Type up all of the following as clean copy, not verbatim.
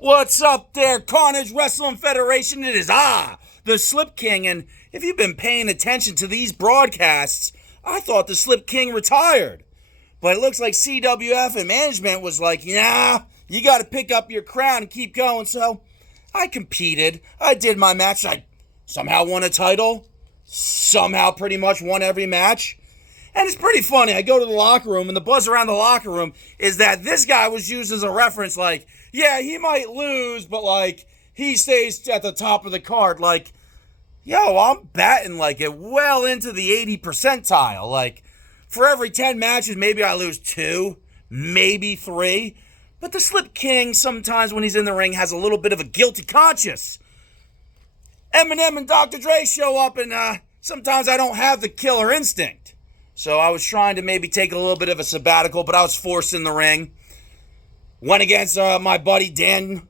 What's up there, Carnage Wrestling Federation? It is the Slip King, and if you've been paying attention to these broadcasts, I thought the Slip King retired. But it looks like CWF and management was like, nah, you got to pick up your crown and keep going. So I competed. I did my match. I somehow won a title. Somehow pretty much won every match. And it's pretty funny. I go to the locker room, and the buzz around the locker room is that this guy was used as a reference, like, yeah, he might lose, but, like, he stays at the top of the card. Like, yo, I'm batting, like, it well into the 80 percentile. Like, for every 10 matches, maybe I lose 2, maybe 3. But the Slip King, sometimes when he's in the ring, has a little bit of a guilty conscience. Eminem and Dr. Dre show up, and sometimes I don't have the killer instinct. So I was trying to maybe take a little bit of a sabbatical, but I was forced in the ring. Went against my buddy Dan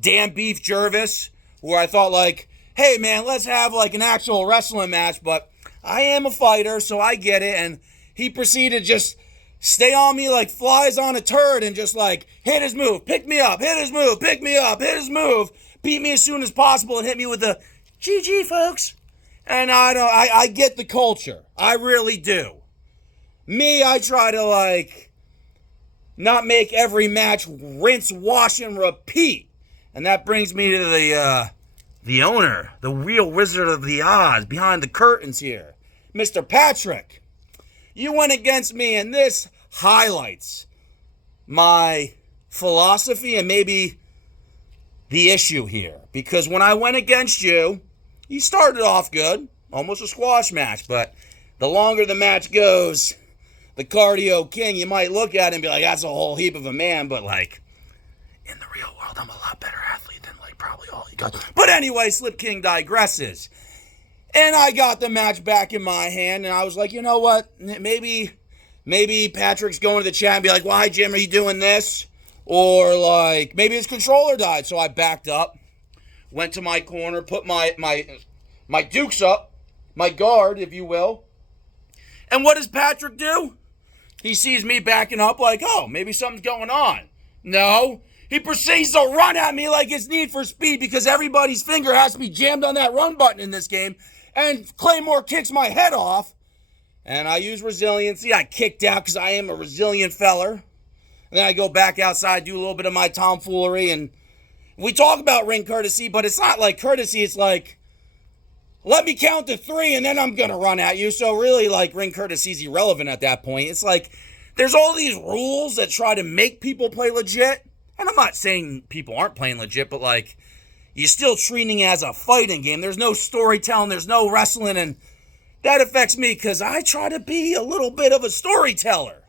Beef Jervis, where I thought, like, hey, man, let's have, like, an actual wrestling match. But I am a fighter, so I get it. And he proceeded to just stay on me like flies on a turd and just, like, hit his move, pick me up, hit his move, pick me up, hit his move, beat me as soon as possible, and hit me with the GG, folks. And I get the culture. I really do. Me, I try to, like, not make every match rinse, wash, and repeat. And that brings me to the owner, the real Wizard of the Oz, behind the curtains here, Mr. Patrick. You went against me, and this highlights my philosophy and maybe the issue here. Because when I went against you, you started off good, almost a squash match, but the longer the match goes, the cardio king, you might look at him and be like, that's a whole heap of a man, but, like, in the real world, I'm a lot better athlete than, like, probably all you guys. But anyway, Slip King digresses. And I got the match back in my hand, and I was like, you know what? Maybe Patrick's going to the chat and be like, why, Jim, are you doing this? Or, like, maybe his controller died. So I backed up, went to my corner, put my dukes up, my guard, if you will. And what does Patrick do? He sees me backing up like, oh, maybe something's going on. No. He proceeds to run at me like it's Need for Speed because everybody's finger has to be jammed on that run button in this game. And Claymore kicks my head off. And I use resiliency. I kicked out because I am a resilient feller. And then I go back outside, do a little bit of my tomfoolery. And we talk about ring courtesy, but it's not like courtesy. It's like, let me count to 3 and then I'm going to run at you. So really, like, ring courtesy is irrelevant at that point. It's like there's all these rules that try to make people play legit. And I'm not saying people aren't playing legit, but, like, you're still treating it as a fighting game. There's no storytelling. There's no wrestling. And that affects me because I try to be a little bit of a storyteller.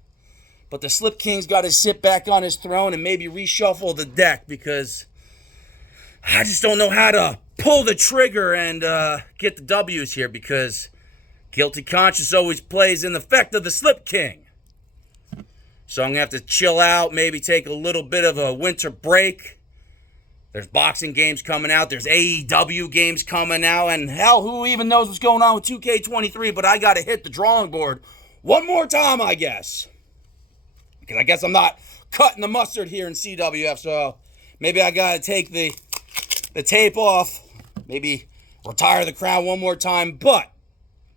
But the Slip King's got to sit back on his throne and maybe reshuffle the deck because I just don't know how to pull the trigger and get the W's here because guilty conscience always plays in the effect of the Slip King. So I'm going to have to chill out, maybe take a little bit of a winter break. There's boxing games coming out. There's AEW games coming out. And hell, who even knows what's going on with 2K23, but I got to hit the drawing board one more time, I guess. Because I guess I'm not cutting the mustard here in CWF, so maybe I got to take the tape off, maybe retire the crown one more time. But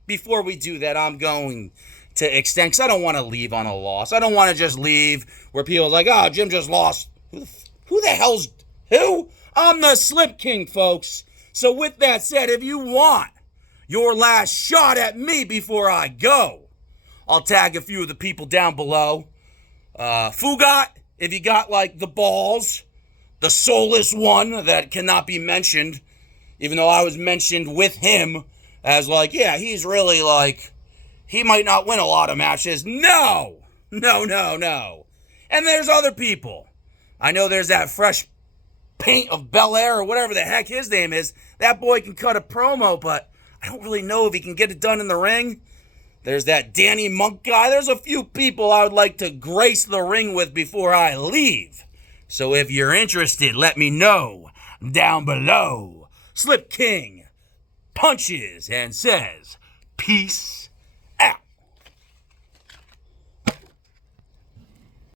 before we do that, I'm going to extend, because I don't want to leave on a loss. I don't want to just leave where people are like, oh, Jim just lost. Who the hell's who? I'm the Slip King, folks. So with that said, if you want your last shot at me before I go, I'll tag a few of the people down below. Fugat, if you got, like, the balls. The soulless one that cannot be mentioned, even though I was mentioned with him as, like, yeah, he's really, like, he might not win a lot of matches. No. And there's other people. I know there's that Fresh Paint of Bel Air or whatever the heck his name is. That boy can cut a promo, but I don't really know if he can get it done in the ring. There's that Danny Monk guy. There's a few people I would like to grace the ring with before I leave. So if you're interested, let me know down below. Slip King punches and says, peace